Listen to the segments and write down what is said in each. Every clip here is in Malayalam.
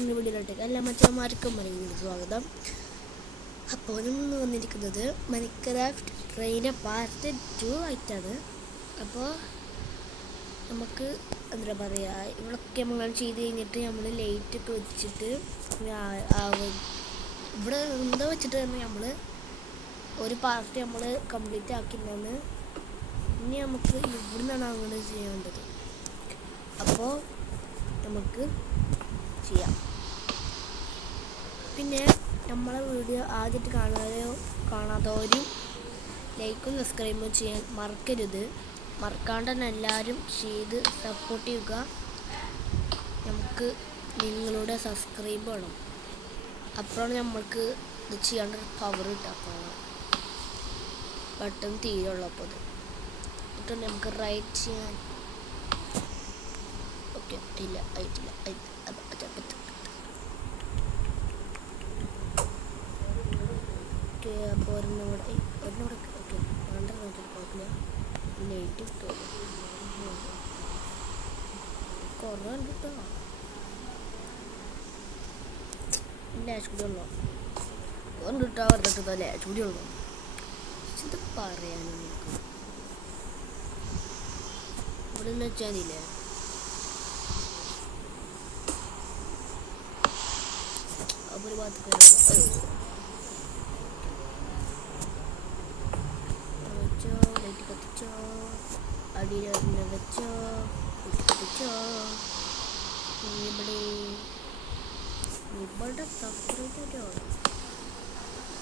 പുതിയ വീഡിയോയിലോട്ടേക്ക് എല്ലാ മച്ചന്മാർക്കും സ്വാഗതം. അപ്പോൾ നമ്മൾ വന്നിരിക്കുന്നത് മൈൻക്രാഫ്റ്റ് ട്രെയിനിൻ്റെ പാർട്ട് 2 ആയിട്ടാണ്. അപ്പോൾ നമുക്ക് എന്താ പറയുക, ഇവിടെയൊക്കെ നമ്മൾ ചെയ്ത് കഴിഞ്ഞിട്ട് നമ്മൾ ലൈറ്റൊക്കെ വെച്ചിട്ട് ഇവിടെ എന്താ വെച്ചിട്ട് തന്നെ നമ്മൾ ഒരു പാർട്ട് നമ്മൾ കംപ്ലീറ്റ് ആക്കിയിട്ടുണ്ടെന്ന്. ഇനി നമുക്ക് ഇവിടെ നിന്നാണ് അങ്ങനെ ചെയ്യേണ്ടത്. അപ്പോൾ നമുക്ക് ചെയ്യാം. പിന്നെ നമ്മളെ വീഡിയോ ആദ്യമായിട്ട് കാണാത്തവരും ലൈക്കും സബ്സ്ക്രൈബും ചെയ്യാൻ മറക്കരുത്. മറക്കാണ്ട് തന്നെ എല്ലാവരും ചെയ്ത് സപ്പോർട്ട് ചെയ്യുക. നമുക്ക് നിങ്ങളുടെ സബ്സ്ക്രൈബ് വേണം, അപ്പോഴാണ് നമ്മൾക്ക് ഇത് ചെയ്യാണ്ടൊരു പവർ കിട്ടുക. അപ്പോൾ ബട്ടൺ തീരുള്ളപ്പോൾ അത് എന്നിട്ട് നമുക്ക് റൈറ്റ് ചെയ്യാൻ. ഓക്കെ, ഇല്ല ആയിട്ടില്ല. ഓക്കെ, അപ്പോൾ ഒരെണ്ണം കൂടെ ഓക്കെ വേണ്ട കുഴപ്പമില്ല. ലൈറ്റ് കിട്ടുമോ? കുറേ ഉണ്ട് കേട്ടോ. ലാച്ച് കൂടി ഉള്ളോ ഉണ്ട് കിട്ടാ പറഞ്ഞിട്ടോ. ലാച്ച് കൂടി ഉള്ളോ ഇത് പറയാനും നമുക്ക് ഇവിടെ നിന്ന് വെച്ചാൽ മതിയില്ലേ? അപ്പോൾ ഒരു ഭാഗത്ത് വെച്ചോ, ലൈറ്റ് കത്തിച്ചോ, അടിയിൽ വെച്ചോ, കത്തിച്ചോ. ഇവിടെ subscribe.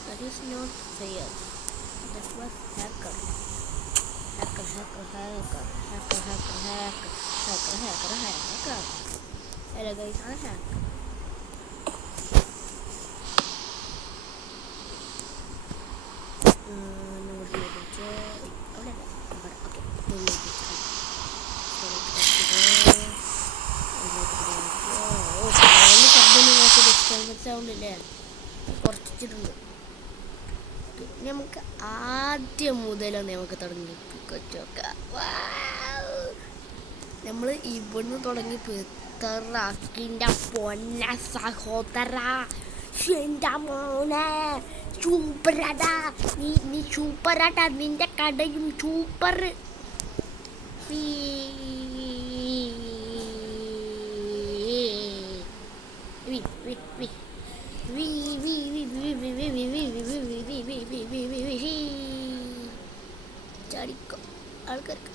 That is not fair. That was hacker. Hello guys, I'm hacker. സൗണ്ടില്ലേ കുറച്ചിട്ടുണ്ട്. നമുക്ക് ആദ്യം മുതലാണ് നമുക്ക് തുടങ്ങി കൊച്ചൊക്കെ. നമ്മൾ ഇവിടുന്ന് തുടങ്ങി പിത്തറാക്കിൻ്റെ പൊന്ന സഹോദര, എൻ്റെ മോനെ സൂപ്പറാടാ. നീ സൂപ്പറാട്ടാ, നിന്റെ കടയും സൂപ്പർ. ചാടിക്കോ ആൾക്കാർക്ക്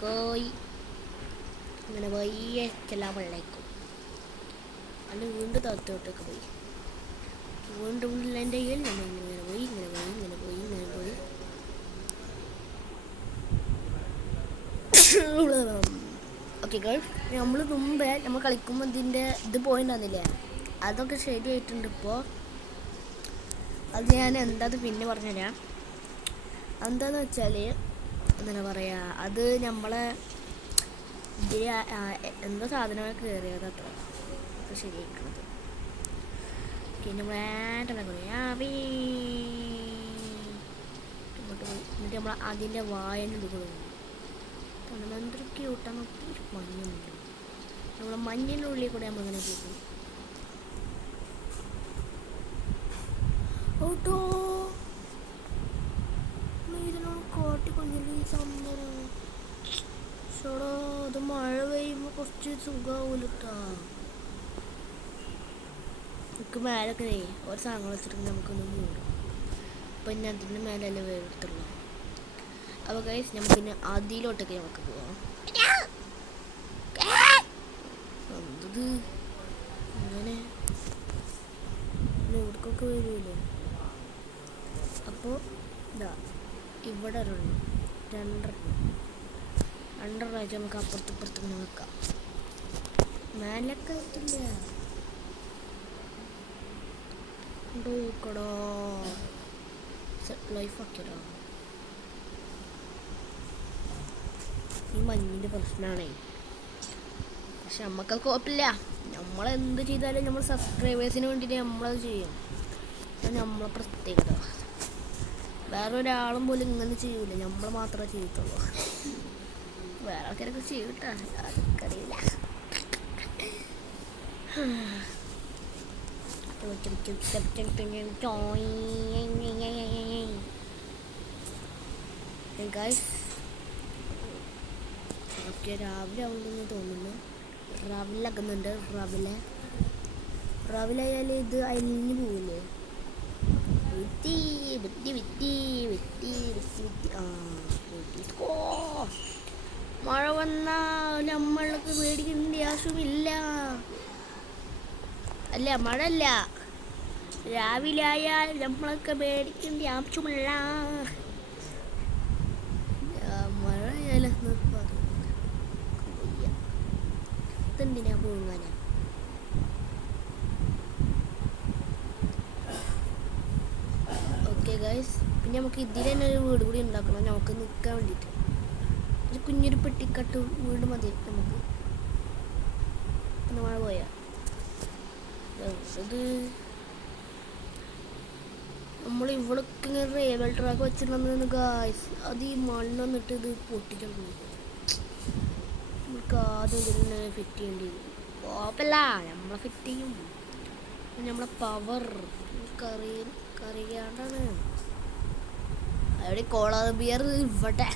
കോയി ഇങ്ങനെ പോയി ചെല്ലാൻ വെള്ളേക്കും. അന്ന് വീണ്ടും താത്തോട്ടൊക്കെ പോയി വീണ്ടും എൻ്റെ കയ്യിൽ നമ്മൾ ഇങ്ങനെ പോയി. ഓക്കെ ഗേൾസ്, നമ്മൾ മുമ്പേ നമ്മൾ കളിക്കുമ്പോൾ ഇതിൻ്റെ ഇത് പോയിണ്ടായിരുന്നില്ലേ, അതൊക്കെ ശരിയായിട്ടുണ്ട്. ഇപ്പോൾ അത് ഞാൻ എന്താത് പിന്നെ പറഞ്ഞുതരാം. എന്താന്ന് വെച്ചാൽ എന്താ പറയുക, അത് നമ്മളെ ഇതിൽ എന്തോ സാധനങ്ങൾ കയറിയത് അത്ര ഒക്കെ ശരിയായിക്കുന്നത്. പിന്നെ വേണ്ടല്ല ഇങ്ങോട്ട് പോയി. എന്നിട്ട് നമ്മൾ അതിൻ്റെ വായന കൊടുക്കും. എന്തൊരു ക്യൂട്ടാണ്. മഞ്ഞുണ്ട്, നമ്മളെ മഞ്ഞിൻ്റെ ഉള്ളിൽ കൂടെ നമ്മളിങ്ങനെ പോകും. ഓട്ടോ ഇതിനോട് കാട്ടിക്കൊണ്ടില്ല ചന്ദന. ചോടോ, അത് മഴ പെയ്യുമ്പോൾ കുറച്ച് സുഖമാവൂലട്ടാ. നമുക്ക് മേലൊക്കെ ഒരു സാധനങ്ങൾ വെച്ചിട്ട് നമുക്കൊന്ന് മൂടും. അപ്പം ഇനി അതിൻ്റെ മേലല്ലേ വേർത്തുള്ളൂ. അപ്പോൾ ഗൈസ്, നമുക്കിനി അതിലോട്ടൊക്കെ നമുക്ക് പോവാം. എന്തത് ഇങ്ങനെ ഇവിടേക്കൊക്കെ വരുമല്ലോ. അപ്പോൾ ഇതാ ഇവിടെ രണ്ടെണ്ണം നമുക്ക് അപ്പുറത്തിപ്പുറത്ത് ഇങ്ങനെ വെക്കാം. മേലൊക്കെ എത്തില്ല നോക്കടോ. Set life ആക്കിയടോ. ഈ മഞ്ഞിൻ്റെ പ്രശ്നമാണേ. പക്ഷെ നമ്മൾക്കത് കുഴപ്പമില്ല. നമ്മളെന്ത് ചെയ്താലും നമ്മൾ സബ്സ്ക്രൈബേഴ്സിന് വേണ്ടിയിട്ട് നമ്മളത് ചെയ്യും. നമ്മളെ പ്രത്യേകത. വേറൊരാളും പോലും ഇങ്ങനെ ചെയ്യൂല, നമ്മൾ മാത്രമേ ചെയ്യത്തുള്ളൂ. വേറെ ആൾക്കാരൊക്കെ ചെയ്യും കേട്ടോ, അതൊക്കറിയില്ല. ഓക്കെ, രാവിലെ ആവുന്നെന്ന് തോന്നുന്നു. രാവിലാക്കുന്നുണ്ട്. രാവിലായാൽ ഇത് അലിഞ്ഞു പോവില്ലേ? വിറ്റി വിറ്റി വിറ്റി വിറ്റി വിറ്റി വിറ്റി ആ മഴ വന്നാൽ നമ്മൾക്ക് പേടിക്കേണ്ട ആവശ്യമില്ല. അല്ല, മഴ അല്ല, രാവിലെ ആയാൽ നമ്മളൊക്കെ പേടിക്കേണ്ട ആവശ്യമില്ല. മഴ ആയാലെന്ന് ഇതെന്തിനാ പോകാനാ? ഓക്കെ ഗൈസ്, പിന്നെ നമുക്ക് ഇതിൽ തന്നെ ഒരു വീട് കൂടി ഉണ്ടാക്കണം, നമുക്ക് നിൽക്കാൻ വേണ്ടിയിട്ട്. ഒരു കുഞ്ഞൊരു പെട്ടിക്കട്ട് വീട് മതി നമുക്ക്. പിന്നെ മഴ പോയാ ഇത് നമ്മൾ ഇവിടൊക്കെ ഇങ്ങനെ റെയിൽവേ ട്രാക്ക് വെച്ചിട്ടുണ്ടെന്ന് ഗായ്സ്, അത് ഈ മണ്ണ് വന്നിട്ട് ഇത് പൊട്ടിച്ചിട്ടുണ്ട്. നമുക്ക് ആദ്യം ഇതിനെ ഫിറ്റ് ചെയ്യേണ്ടി വരും. കുഴപ്പമില്ല, നമ്മളെ ഫിറ്റ് ചെയ്യും. നമ്മളെ പവർ കറിയാണ്ടാണ്. അവിടെ കോളർ ബിയർ ഇവിടെ.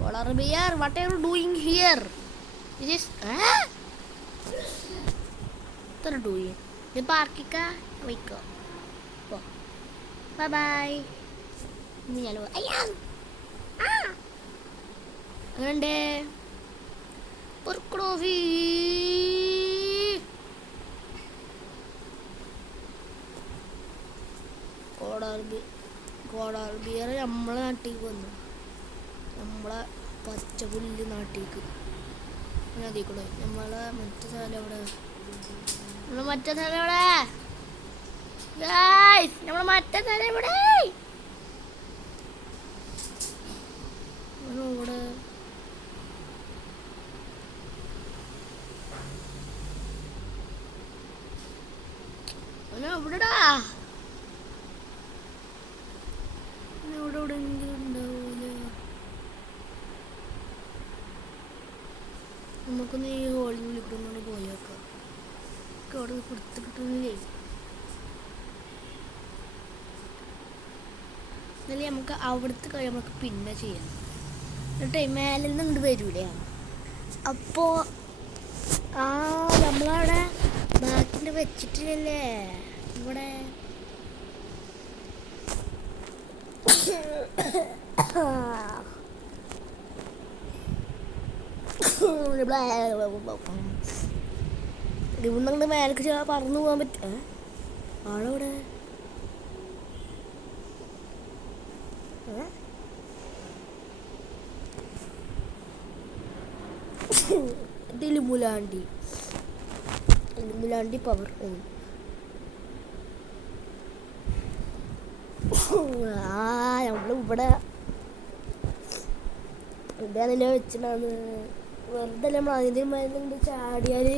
Koala bear, what are you doing here? It is എന്താ ഡൂയിങ്? ഇത് പാർക്കിക്ക വയ്ക്കോ. Bye bye. ഞാൻ അങ്ങനെ പൊറുക്കണോഫി. കോളർ ബിയർ നമ്മളെ നാട്ടിലേക്ക് വന്നു, നമ്മളെ പച്ചപുല്ല് നാട്ടിലേക്ക്. അങ്ങനെ അതിക്കൂടെ നമ്മളെ മറ്റേ സ്ഥലം എവിടെ? നമ്മളെ മറ്റേ സ്ഥലം എവിടെ? നമ്മളെ മറ്റേ സ്ഥലം എവിടെ? ഇവിടെ എവിടെടാ? ഇവിടെ എവിടെയെങ്കിലും ഉണ്ടാവൂല. നമുക്കൊന്ന് ഈ ഹോളിൽ വിളിക്കൊണ്ട് പോയേക്കാം. അവിടെ കൊടുത്ത് കിട്ടുന്നില്ലേ? എന്നാലും നമുക്ക് അവിടുത്തെ കാര്യം നമുക്ക് പിന്നെ ചെയ്യാം. എന്നിട്ട് മേലിൽ നിന്ന് ഇങ്ങോട്ട് വരൂലേ? അപ്പോൾ നമ്മളവിടെ ബാക്കിൻ്റെ വെച്ചിട്ടില്ലല്ലേ ഇവിടെ. ഇവിടുന്ന് മേലേക്ക് പറന്നു പോകാൻ പറ്റും. ആളവിടെ ഇലുമുലാണ്ടി പവർ. നമ്മളിവിടെ ഇതല്ലേ വെച്ചിട്ടാണ്. വെറുതെ നമ്മൾ അതിൻ്റെ മരുന്നുണ്ട് ചാടിയാൽ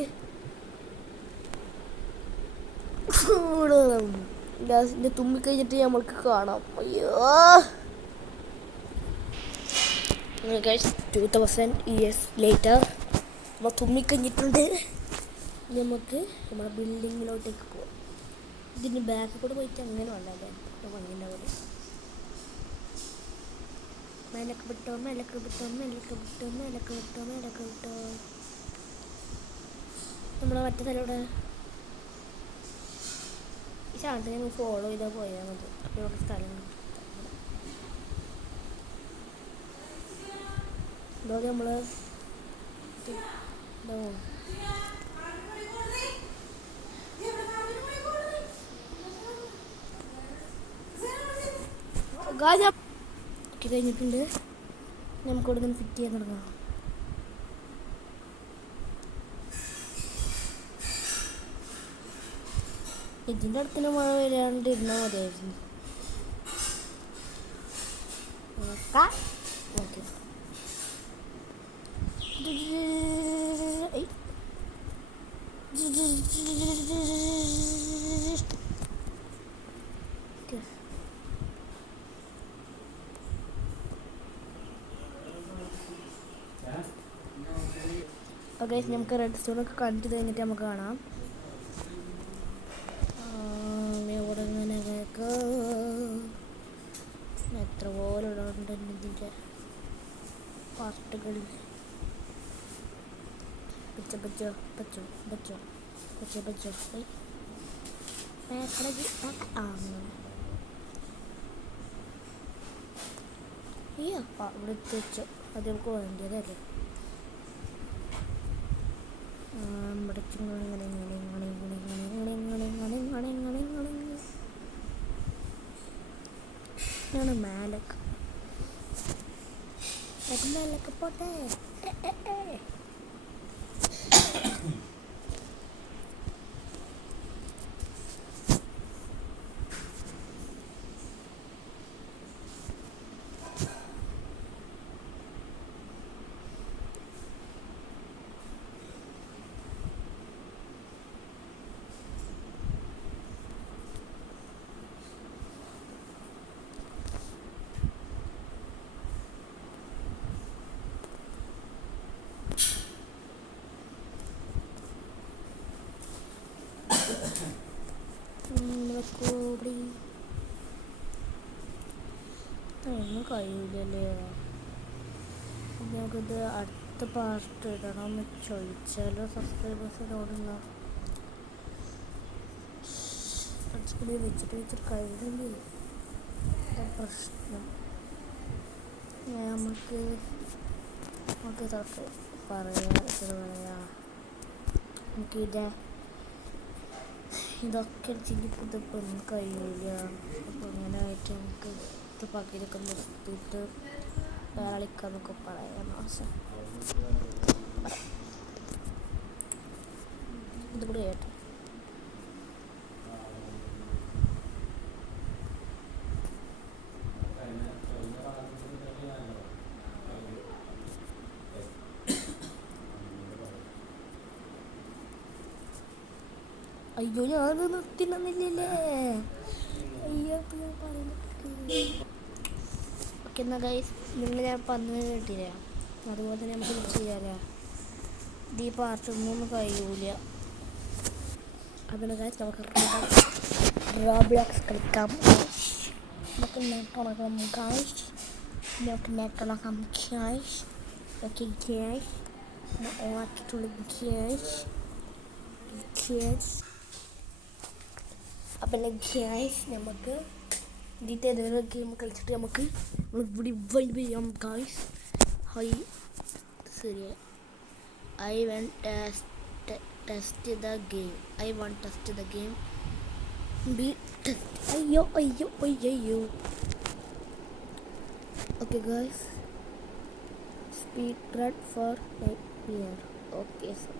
ഗ്യാസിൻ്റെ തുമ്മി കഴിഞ്ഞിട്ട് നമ്മൾക്ക് കാണാം. അയ്യോ, 2000 years later നമ്മൾ തുമ്മിക്കഴിഞ്ഞിട്ടുണ്ട്. നമുക്ക് നമ്മുടെ ബിൽഡിങ്ങിലോട്ടേക്ക് പോകാം. ഇതിൻ്റെ ബാക്കിൽ കൂടെ പോയിട്ട് അങ്ങനെ വന്നല്ലേ ഭംഗിയുണ്ടാവും. മേലൊക്കെ വിട്ടോ. നമ്മളെ മറ്റേ സ്ഥലം ഇവിടെ. ഈ സാധനത്തിന് ഫോളോ ചെയ്താൽ പോയാൽ മതി. അപ്പോൾ ഇവിടെ സ്ഥലം ഇതൊക്കെ നമ്മൾ കഴിഞ്ഞിട്ടുണ്ട്. നമുക്കിവിടെ നിന്ന് ഫിറ്റ് ചെയ്യാൻ തുടങ്ങാം. ഇതിൻ്റെ അടുത്തിന് മഴ വരാണ്ട് ഇരുന്നാൽ മതിയായിരുന്നു. ഓക്കെ, ഓക്കെ, നമുക്ക് റെഡ് സ്റ്റോണൊക്കെ കണ്ടു കഴിഞ്ഞിട്ട് നമുക്ക് കാണാം. ഇവിടെ ഇങ്ങനെ എത്ര പോലെ ഉണ്ട് ഇതിൻ്റെ പാർട്ടുകളിൽ. ബച്ചോ ബച്ചോ ബച്ചോ ബച്ചോ ബച്ചോ ബച്ചോ ഈ അപ്പ ഇവിടെ വെച്ചോ, അത് നമുക്ക് വേണ്ടിയതല്ലേ. ഇവിടെ മേലക്ക് മേലക്ക് പോട്ടെ. ഒന്നും കഴിയില്ലല്ലേ. നമുക്കിത് അടുത്ത പാർട്ട് ഇടണമെന്ന് ചോദിച്ചാലോ സബ്സ്ക്രൈബേഴ്സിനോടുള്ള വെച്ചിട്ട് കഴിയില്ലേ പ്രശ്നം. നമുക്ക് ഇതൊക്കെ പറയാ ഇതൊക്കെ ചിന്തിപ്പതിപ്പോൾ ഒന്നും കഴിയില്ല. അപ്പോൾ ഇങ്ങനെ ആയിട്ട് നമുക്ക് ഇത് പകരൊക്കെ നിർത്തിയിട്ട് വേറെ കളിക്കാന്നൊക്കെ പറയാൻ ആശം. ഇതുകൂടി കേട്ടെ. അയ്യോ, ഞാനത് നിർത്തിന്നില്ലേ. അയ്യോ, ഞാൻ പറയുന്നത് ഓക്കെ. എന്നാൽ ഗൈസ്, നിങ്ങൾ ഞാൻ പറഞ്ഞു കേട്ടില്ല. അതുപോലെ തന്നെ നമുക്ക് ചെയ്യാറില്ല. ഈ പാർട്ടൊന്നും കഴിയൂല. അതിന് ഗൈസ് നമുക്ക് റോബ്ലോക്സ് കളിക്കാം. നമുക്ക് നെട്ടുണക്കാം ഗൈസ്. നമുക്ക് നെട്ടുണക്കാം ഗൈസ്. ഓക്കെ ഗൈസ്, ഓട്ടുള്ള ഗൈസ്. അപ്പം ഗൈസ്, നമുക്ക് ഇതിൻ്റെ ഏതെങ്കിലും ഗെയിം കളിച്ചിട്ട് നമുക്ക് ഇവിടെ വൈബ് ചെയ്യാം ഗൈസ്. ഹൈ ശരി. I want test the game. I want test the game. അയ്യോ അയ്യോ അയ്യോ. Okay guys, speed run for year. Okay sir,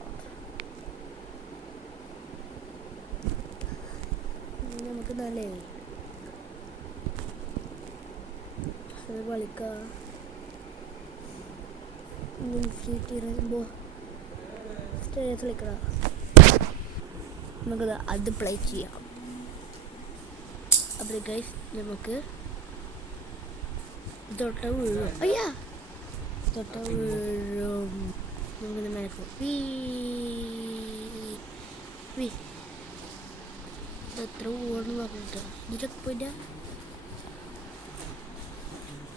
നമുക്ക് നല്ലേ അത് കളിക്കാം. കളിക്കണം. നമുക്കത് അത് പ്ലേ ചെയ്യാം. അപ്പോൾ ഗൈസ്, നമുക്ക് തൊട്ട വീഴും. അയ്യാ, തൊട്ട വീഴും. നമുക്കിത് മേലക്കും എത്ര ഓടുന്നു പറഞ്ഞിട്ട് ഇതിലൊക്കെ പോയിട്ടാ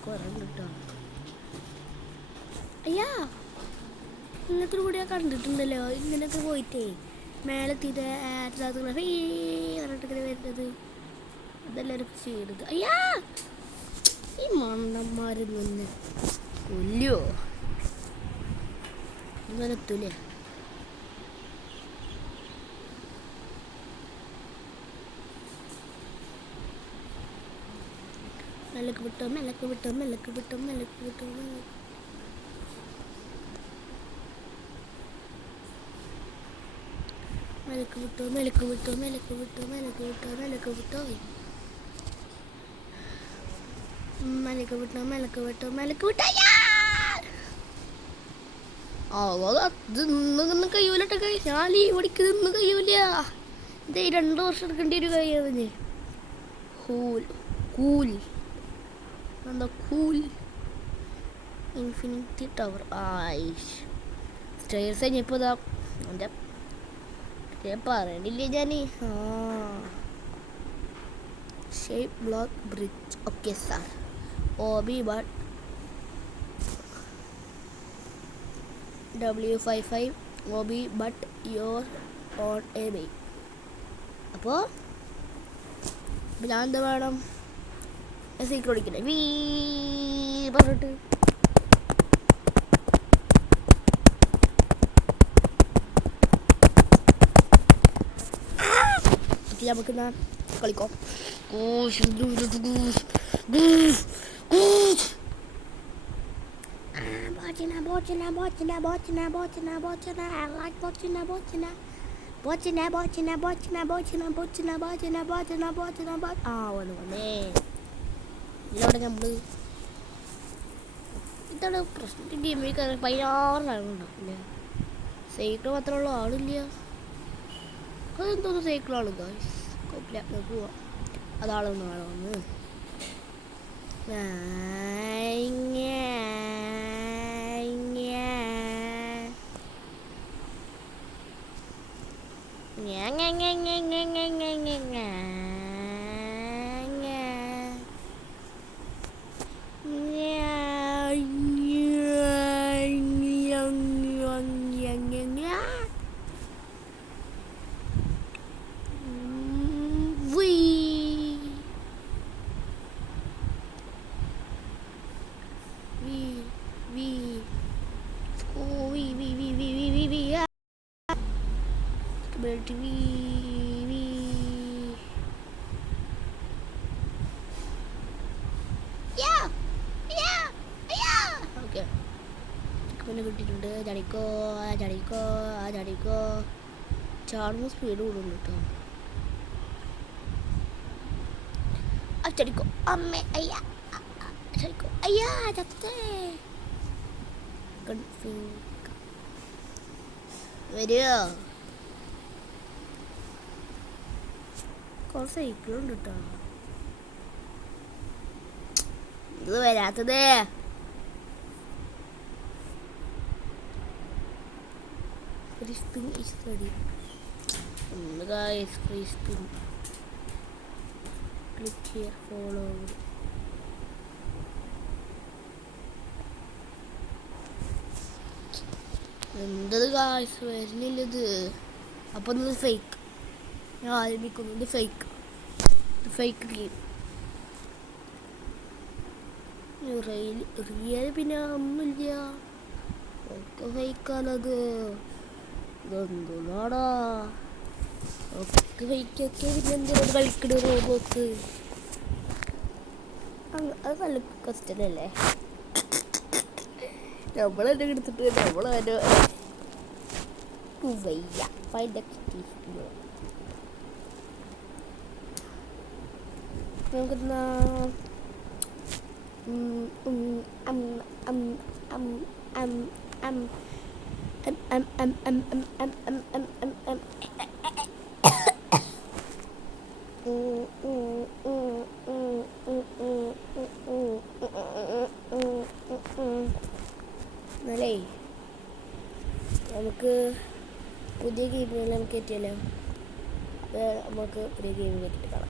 കുറേ കിട്ടോ. അയ്യാ, ഇങ്ങനത്തെ കൂടി ഞാൻ കണ്ടിട്ടുണ്ടല്ലോ. ഇങ്ങനെയൊക്കെ പോയിട്ടേ മേലെ തീരെ പറഞ്ഞിട്ടിങ്ങനെ വരുന്നത്. അതെല്ലാവരും ചെയ്തത്. അയ്യാ, ഈ മണ്ണന്മാരിൽ നിന്ന് കൊല്ലോ ഇങ്ങനെ എത്തൂലേ. മെല്ലക്ക് വിട്ടോ മെല്ലക്ക് വിട്ടോ മെല്ലക്ക് വിട്ടോ മെല്ലക്ക് വിട്ടോ മെല്ലക്ക് വിട്ടോ മെല്ലക്ക് വിട്ടോ മെല്ലക്ക് വിട്ടോ മെല്ലക്ക് വിട്ടോ മെല്ലക്ക് വിട്ടോ മെല്ലക്ക് വിട്ടോ മെല്ലക്ക് വിട്ടോ മെല്ലക്ക് വിട്ടോ. അതൊന്നും കഴിയൂലട്ടോ. ഞാൻ ഈ ഓടിക്കുന്നൊന്നും കഴിയൂല. ഇതേ 2 വർഷം എടുക്കേണ്ടി ഒരു കഴിയാതെ. കൂൽ എന്താ കൂൽ ഇൻഫിനിറ്റി ടവർ. ട്രയൽസ് കഴിഞ്ഞപ്പോൾ ഇതാ എൻ്റെ പറയണില്ലേ ഞാൻ shape block bridge okay sir OB but W55 OB but your on a bye. അപ്പോൾ ഞാൻ എന്താ വേണം സൈക്കിൾ ഓടിക്കണേ വീ പറഞ്ഞിട്ട് നമുക്ക് കളിക്കാം. ഇതിലൂടെ നമ്മള് ഇതാണ് പ്രശ്നം. ഗെയിമിൽ 16 ആളുണ്ടാവില്ല. സൈക്കിൾ മാത്രമുള്ള ആളില്ല. അതെന്തോന്ന് സൈക്കിളാണ് ഗായ്സ്. കുഴപ്പമില്ല, പോവാം. അതാളൊന്നും ആളൊന്ന് കിട്ടിയിട്ടുണ്ട്. ചടിക്കോ ചടിക്കോ ചടിക്കോ ചാടുമ്പോൾ സ്പീഡ് കൂടുന്നു കേട്ടോ. ചടിക്കോ അമ്മേ അയ്യ ചടിക്കോ അയ്യാ ചത്തേ വരുമോ? കുറച്ച് സൈക്കിളുണ്ട് കേട്ടോ. ഇത് വരാത്തതേ free spin is ready. Guys, free spin. Click here, follow. എന്തത് ഗായ്സ് വരുന്നില്ലത്. അപ്പം ഇത് ഫേക്ക്. ഞാൻ ആരംഭിക്കുന്നത് ഫേക്ക് ഗെയിം. റിയൽ പിന്നെ ഒന്നുമില്ല, ഒക്കെ ഫേക്കാണത്. ഇതെന്തുനാടാ ഒക്കെ ഫേക്കൊക്കെ. പിന്നെ എന്തിനാണ് കളിക്കണ റോബോട്ട്? അത് നല്ല ക്വസ്റ്റ്യൻ അല്ലേ. നമ്മളെന്നെ എടുത്തിട്ട് നമ്മളെ വയ്യ ഫൈൻഡ് നമുക്കെന്നാ എന്നാലേ നമുക്ക് പുതിയ ഗെയിമുകൾ നമുക്ക് എത്തിയല്ലോ. അത് നമുക്ക് പുതിയ ഗെയിം കയറ്റിട്ട് കാണാം.